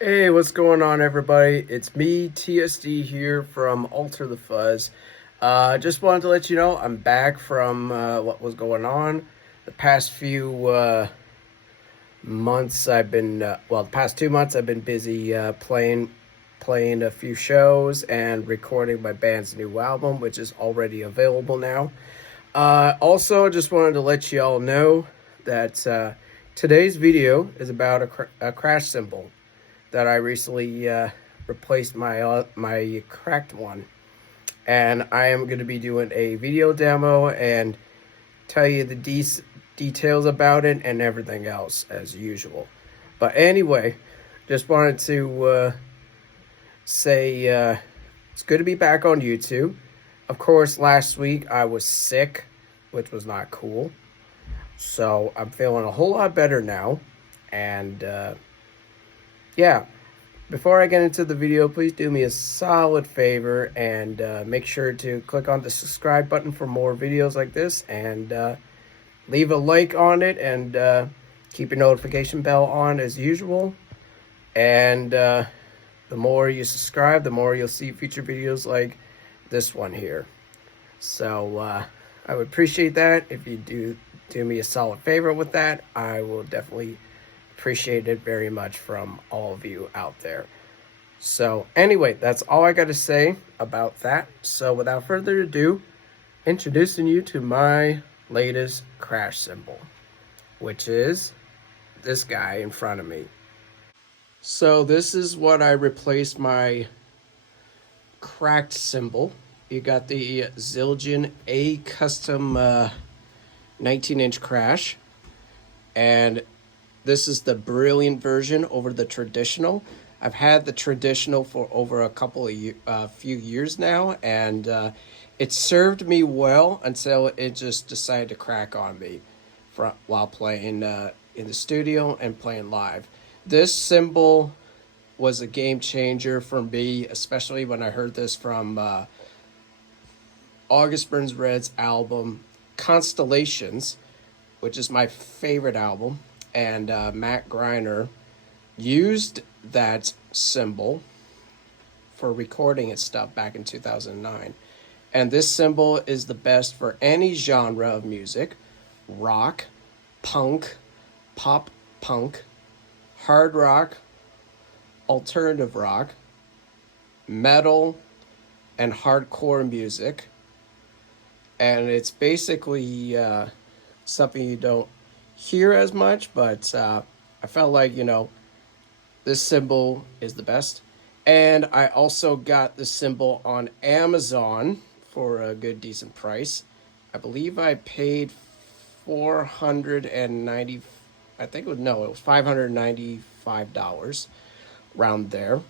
Hey, what's going on, everybody? It's me, TSD, here from Alter the Fuzz. Just wanted to let you know I'm back from what was going on. The past few months, the past 2 months, I've been busy playing a few shows and recording my band's new album, which is already available now. Also, just wanted to let you all know that today's video is about a crash cymbal that I recently replaced my cracked one, and I am going to be doing a video demo and tell you the details about it and everything else as usual. But anyway, just wanted to say it's good to be back on YouTube. Of course, last week I was sick, which was not cool. So I'm feeling a whole lot better now, and yeah. Before I get into the video, please do me a solid favor and make sure to click on the subscribe button for more videos like this, and leave a like on it, and keep your notification bell on as usual. And the more you subscribe, the more you'll see future videos like this one here. So I would appreciate that. If you do me a solid favor with that, I will definitely appreciate it very much from all of you out there. So anyway, that's all I got to say about that. So without further ado, introducing you to my latest crash cymbal, which is this guy in front of me. So this is what I replaced my cracked cymbal. You got the Zildjian A Custom 19-inch crash, and this is the brilliant version over the traditional. I've had the traditional for over a few years now, and it served me well until it just decided to crack on me while playing in the studio and playing live. This cymbal was a game changer for me, especially when I heard this from August Burns Red's album Constellations, which is my favorite album. And Matt Greiner used that cymbal for recording its stuff back in 2009. And this cymbal is the best for any genre of music: rock, punk, pop punk, hard rock, alternative rock, metal, and hardcore music. And it's basically something you don't hear as much, but I felt like, this cymbal is the best. And I also got the cymbal on Amazon for a good decent price. I believe I paid 490, I think it was $595 around there.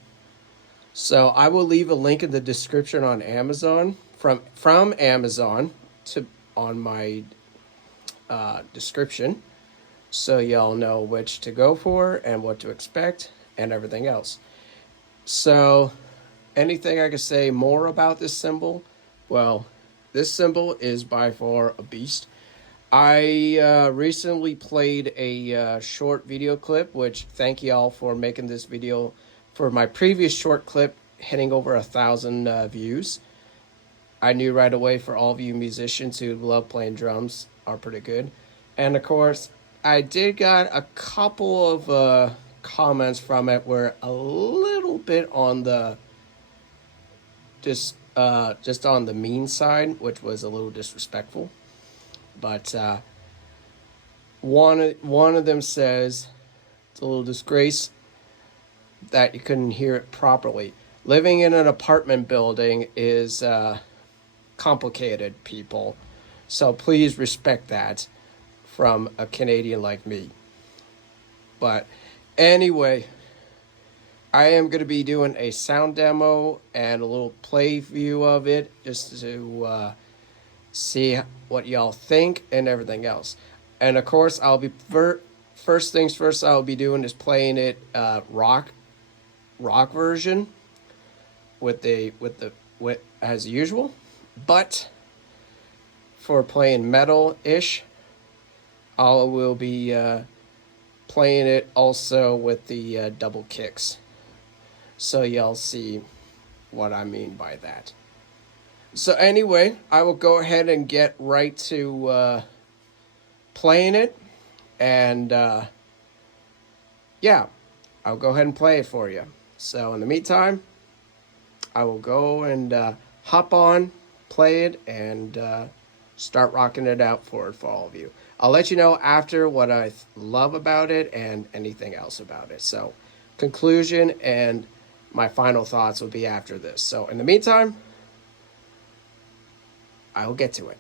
So I will leave a link in the description on Amazon from Amazon to on my description, so y'all know which to go for and what to expect and everything else. So anything I could say more about this cymbal? Well, this cymbal is by far a beast. I recently played a short video clip, which thank y'all for making this video for my previous short clip hitting over 1,000 views. I knew right away, for all of you musicians who love playing drums, are pretty good. And of course, I did got a couple of comments from it were a little bit on the just on the mean side, which was a little disrespectful. But one of them says it's a little disgrace that you couldn't hear it properly. Living in an apartment building is complicated, people. So please respect that from a Canadian like me. But anyway, I am going to be doing a sound demo and a little play view of it, just to see what y'all think and everything else. And of course, I'll be first things first. I'll be doing is playing it rock version with as usual. But for playing metal-ish, I will be playing it also with the double kicks. So you'll see what I mean by that. So anyway, I will go ahead and get right to playing it, and yeah, I'll go ahead and play it for you. So in the meantime, I will go and hop on, play it, and start rocking it out for all of you. I'll let you know after what I love about it and anything else about it. So, conclusion and my final thoughts will be after this. So, in the meantime, I will get to it.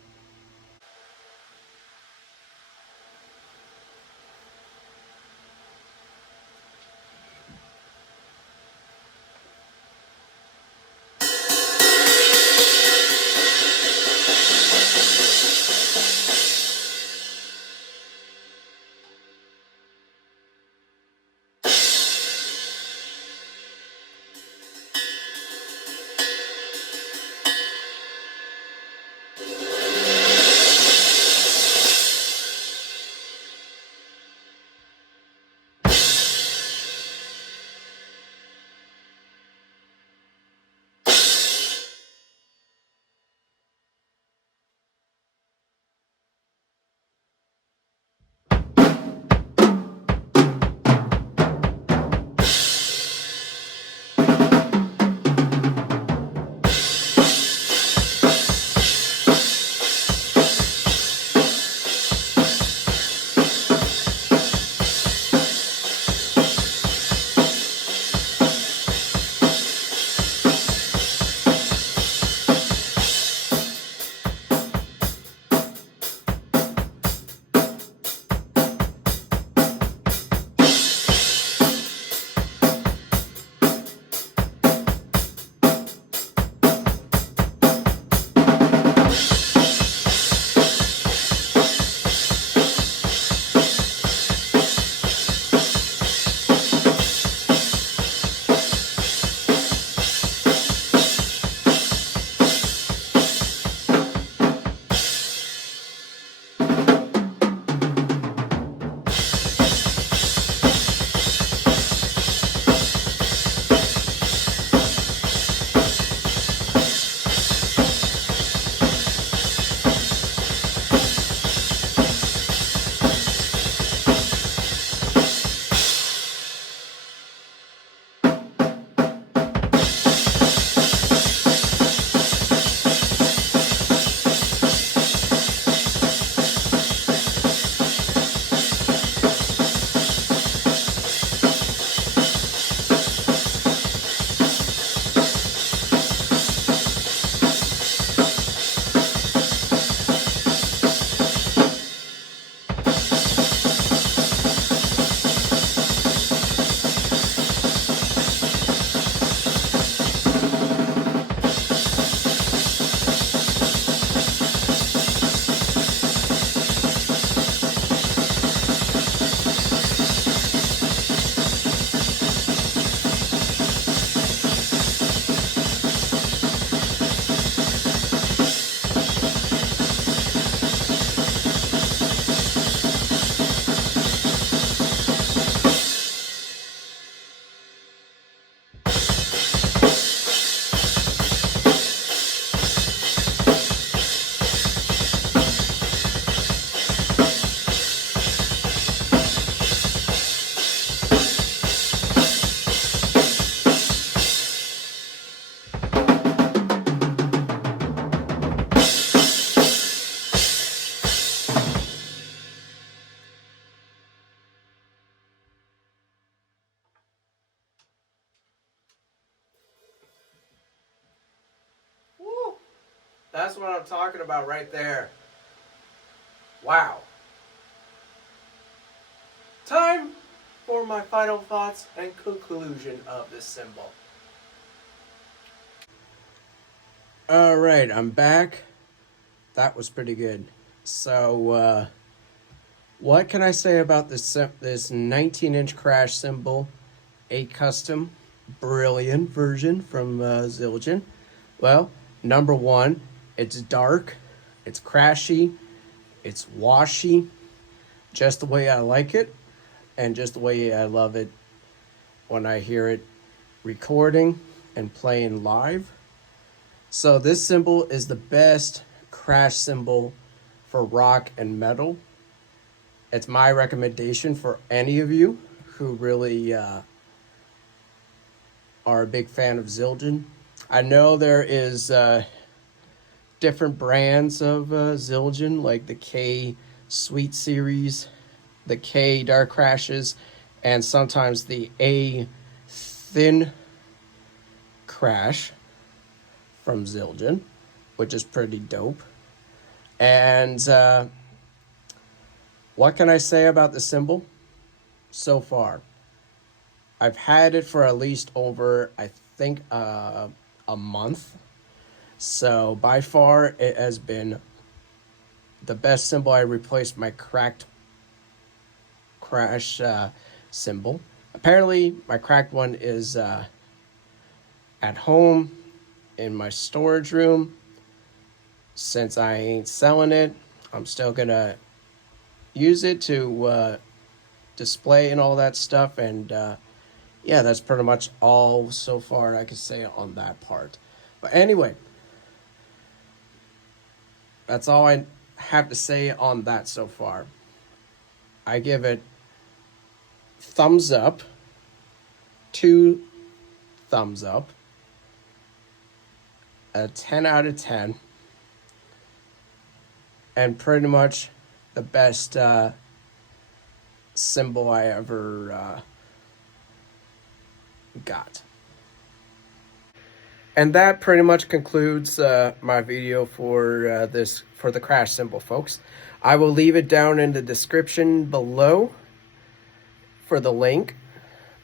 Woo! That's what I'm talking about right there. Wow. Time for my final thoughts and conclusion of this cymbal. All right, I'm back. That was pretty good. So, what can I say about this 19-inch crash cymbal, A Custom, brilliant version from Zildjian? Well, number one, it's dark, it's crashy, it's washy, just the way I like it, and just the way I love it when I hear it recording and playing live. So this cymbal is the best crash cymbal for rock and metal. It's my recommendation for any of you who really are a big fan of Zildjian. I know there is different brands of Zildjian, like the K Sweet series, the K Dark Crashes, and sometimes the A Thin Crash from Zildjian, which is pretty dope. And what can I say about the cymbal so far? I've had it for at least over, I think, a month. So by far, it has been the best cymbal. I replaced my crash cymbal. Apparently, my cracked one is at home in my storage room. Since I ain't selling it, I'm still gonna use it to display and all that stuff. And yeah, that's pretty much all so far I can say on that part. But anyway, that's all I have to say on that so far. I give it thumbs up, 2 thumbs up, a 10 out of 10, and pretty much the best cymbal I ever got. And that pretty much concludes my video for for the crash cymbal, folks. I will leave it down in the description below for the link,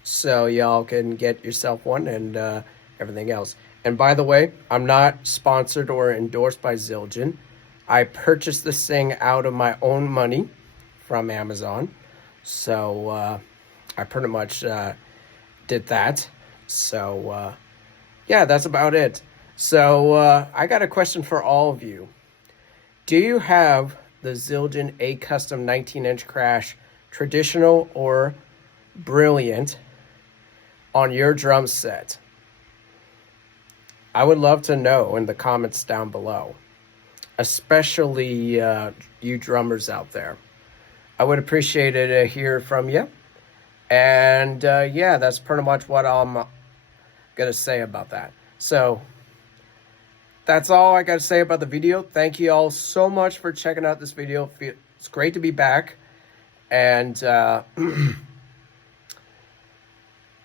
so y'all can get yourself one and everything else. And by the way, I'm not sponsored or endorsed by Zildjian. I purchased this thing out of my own money from Amazon, so I pretty much did that. So yeah, that's about it. So I got a question for all of you. Do you have the Zildjian A Custom 19-inch crash, traditional or brilliant, on your drum set? I would love to know in the comments down below, especially you drummers out there. I would appreciate it to hear from you. And yeah, that's pretty much what I'm gonna say about that. So that's all I gotta say about the video. Thank you all so much for checking out this video. It's great to be back. And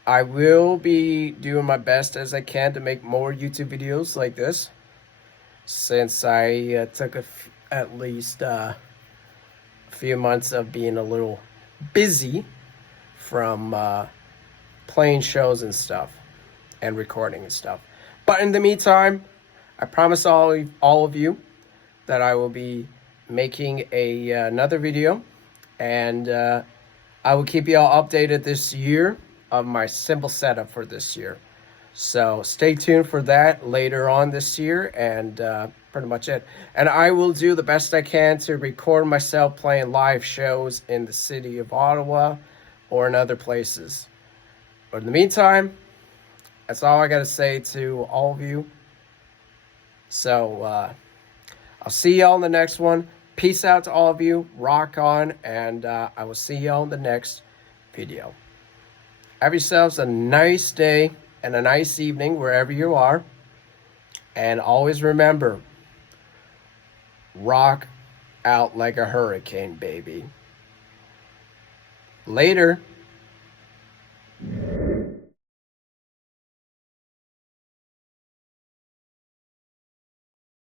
I will be doing my best as I can to make more YouTube videos like this, since I took at least a few months of being a little busy from playing shows and stuff and recording and stuff. But in the meantime, I promise all of you that I will be making another video, and I will keep you all updated this year of my cymbal setup for this year. So stay tuned for that later on this year, and pretty much it. And I will do the best I can to record myself playing live shows in the city of Ottawa or in other places. But in the meantime, that's all I got to say to all of you. So I'll see y'all in the next one. Peace out to all of you. Rock on, and I will see y'all in the next video. Have yourselves a nice day and a nice evening wherever you are. And always remember, rock out like a hurricane, baby. Later.